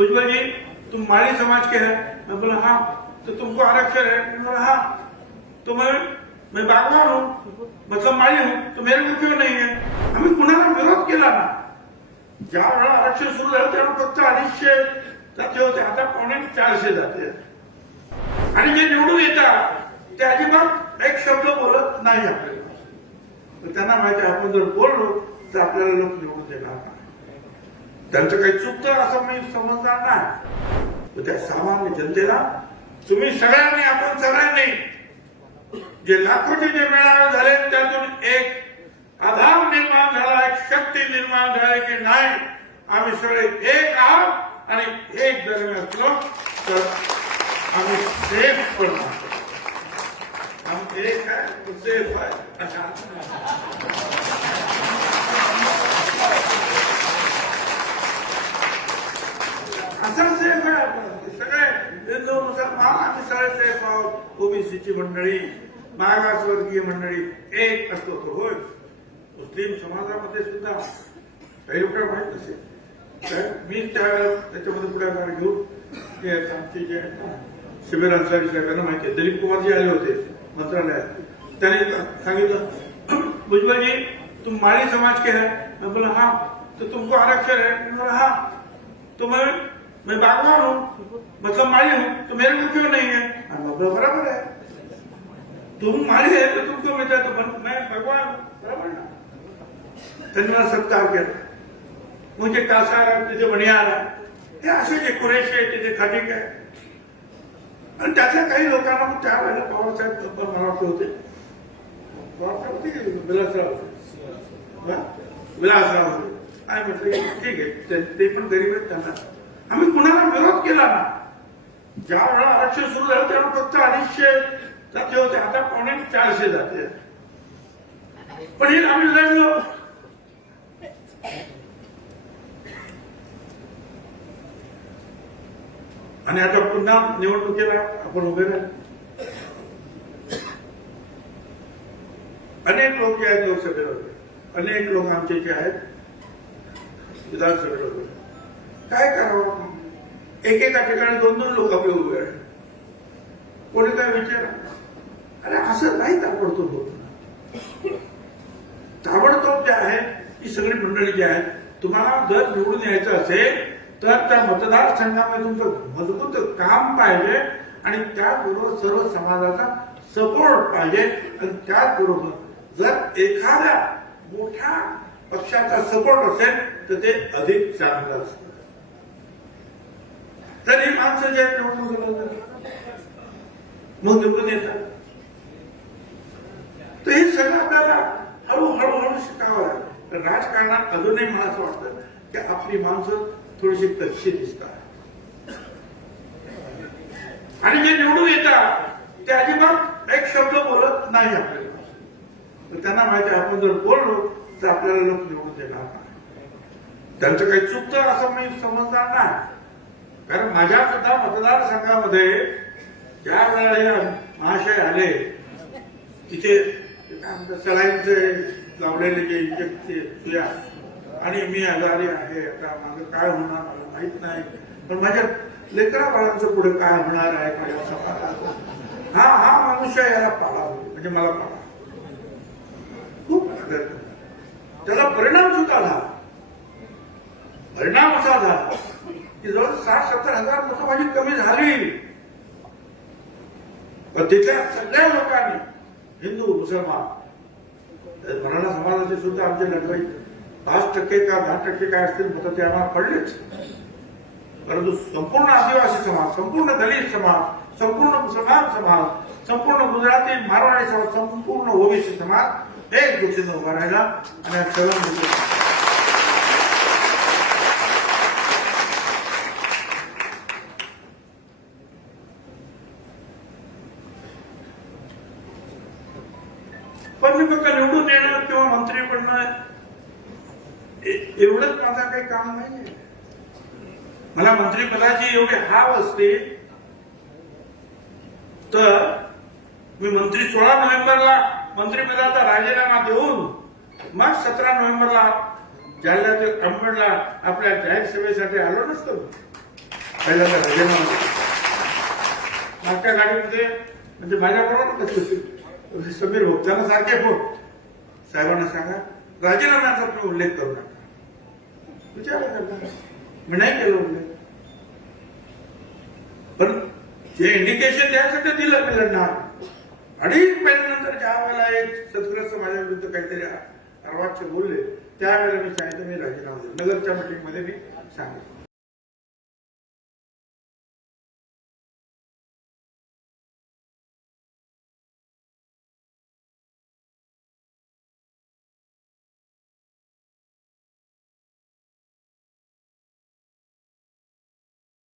भुजबल जी तुम माली समाज के हैं। मैं बोला हाँ तो तुमको आरक्षण है? मैं बोला हाँ तो मैं मैं बागवान हूँ मतलब माली हूँ तो मेरे को क्यों नाही आहे आम्ही कुणाला विरोध केला ना। ज्या वेळा आरक्षण सुरू झालं त्यावेळेला फक्त अडीचशे जाते होते आता पावणे चारशे जाते आणि जे निवडून येतात ते अजिबात एक शब्द बोलत नाही आपल्याला. त्यांना माहिती आहे, आपण जर बोललो तर आपल्याला लोक निवडून देणार नाही. त्यांचं काही चुकतं असं मी समजणार नाही त्या सामान्य जनतेला तुम्ही सगळ्यांनी आपण सगळ्यांनी जे लाखोचे जे मेळावे झाले त्यातून एक आधार निर्माण झाला एक शक्ती निर्माण झाली की नाही आम्ही सगळे एक आहोत आणि एक जर मी असलो तर आम्ही सेफ पण आहोत. आम्ही एक आहे सेफ आहे अशा सगळे हिंदू मुसलमान आम्ही सगळे आहोत ओबीसीची मंडळी मागासवर्गीय मंडळी एक असतो तो होय मुस्लिम समाजामध्ये सुद्धा काही लोक मी त्याच्यामध्ये पुढाकार घेऊन ते आमचे जे माहिती आहे दिलीप कुमारजी आले होते मंत्रालयात त्यांनी सांगितलं जी तुम माली समाज के हैं मैं बोला हाँ तो तुमको आरक्षण है। बोला हाँ। तो मैं मैं बागवान हूँ मतलब माली हूँ तो मेरे को क्यों नहीं है मैं बोला बराबर है तुम माली है तो तुमको मिलता है तो मैं भगवान बराबर ना त्यांनी मला सत्कार केला म्हणजे कासार तिथे आहे हे असे जे कुरेशी आहे तिथे खाटिक आहे आणि त्याच्या काही लोकांना मग त्यावेळेला पवार साहेब पण मला वाटत होते पवार साहेब होते की विलासराव हा? विलासराव होते काय म्हटलं ठीक ते- ते पण गरीब आहेत त्यांना आम्ही कुणाला विरोध केला ना ज्या वेळा आरक्षण सुरू झालं तेव्हा फक्त अडीचशे जाते होते. आता पावणे चारशे जाते पण हे आम्ही लढलो. आणि आता पुन्हा निवडणुकीला आपण उभे राहू अनेक लोक जे आहेत लोकसभेवर अनेक लोक आमचे जे आहेत. विधानसभेवर काय करावं? एकेका ठिकाणी दोन दोन लोक आपले उभे आहेत कोणी काय विचार? अरे असं नाही ताबडतोब होत. ताबडतोब जे आहे ही सगळी मंडळी जी आहेत तुम्हाला जर निवडून यायचं असेल तर त्या मतदारसंघामध्ये तुमचं मजबूत काम पाहिजे आणि त्याचबरोबर सर्व समाजाचा सपोर्ट पाहिजे. आणि त्याचबरोबर जर एखाद्या मोठ्या पक्षाचा सपोर्ट असेल तर ते अधिक चांगलं असतं. तरी माणसं जे आहेत मग निवडून येतात तर हे सगळं आपल्याला हळूहळू हळू शिकावं लागेल राजकारणात अजूनही मला असं वाटतं की आपली माणसं थोडीशी तशी दिसतात. आणि जे निवडून येतात ते अजिबात एक शब्द बोलत नाही आपल्याला. तर त्यांना माहिती आपण जर बोललो तर आपल्याला लोक निवडून देणार नाही. त्यांचं काही चुकतं असं मी समजणार नाही. कारण माझ्या सुद्धा मतदारसंघामध्ये ज्या वेळेला महाशय आले तिथे काय म्हणतात सलाईनचे लावलेले जे इंजेक्ट आणि मी आजारी आहे आता माझं काय होणार मला माहीत नाही. पण माझ्या लेकरा बाळांचं पुढे काय होणार आहे माझ्या हा हा मनुष्य याला पाळा म्हणजे मला पाळा. खूप आदर त्याला परिणाम सुद्धा झाला. परिणाम असा झाला. की जवळ साठ सत्तर हजार मतं माझी कमी झाली. पण तिथल्या सगळ्या लोकांनी हिंदू मुसलमान मराठा समाजाचे सुद्धा आमचे लढवाई पाच टक्के का दहा टक्के काय असतील मतं ते आम्हाला पडलेच परंतु संपूर्ण आदिवासी समाज संपूर्ण दलित समाज संपूर्ण मुसलमान समाज संपूर्ण गुजराती मारवाडी समाज संपूर्ण ओबीसी समाज एक गोष्टीनं उभा राहिला आणि चलन निवडणुका निवडून येणं किंवा मंत्री बनणं एवढंच माझा काही काम नाहीये. मला मंत्रिपदाची एवढी हाव असते. तर मी मंत्री सोळा नोव्हेंबरला मंत्रिपदाचा राजीनामा देऊन मग सतरा नोव्हेंबरला जालन्यातील अंबडला आपल्या जाहीर सभेसाठी आलो नसतो. पहिल्यांदा राजीनामा मागच्या गाडीमध्ये म्हणजे माझ्याबरोबर कसं म्हणजे समीर भोगताना सारखे फोन साहेबांना सांगा. राजीनाम्याचा तुम्ही उल्लेख करू नका. विचार करता. मी नाही केलं उल्लेख. पण जे इंडिकेशन द्यायचं ते दिलं मी लढणार. अडीच महिन्यानंतर ज्या वेळेला एक सदग्रस्त माझ्याविरुद्ध काहीतरी अर्वाच्य बोलले त्यावेळेला मी सांगितलं मी राजीनामा दिला नगरच्या मीटिंगमध्ये मी सांगितलं